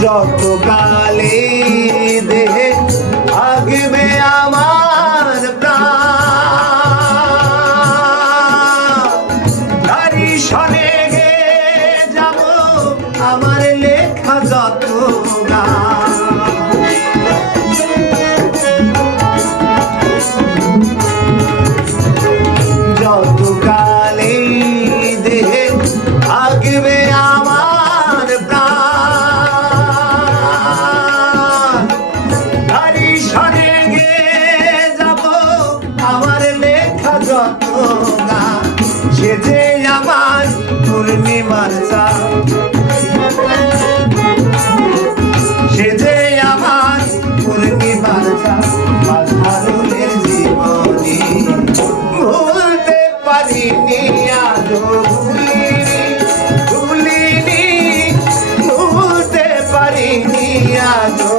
যত কালে দেহে থাকবে আমার প্রাণ, তারি সনে গে যাব আমার লেখা যত গান। যত কালে দেহে থাকবে আমার প্রাণ, তারি সনে গে যাব আমার লেখা যত গান। সে যে আমার পূর্ণিমার চাঁদ, সে যে আমার পূর্ণিমার চাঁদ, সাধারণের জীবনে ভুলতে পারিনি আজও ভুলিনি, ভুলতে পারিনি আজও।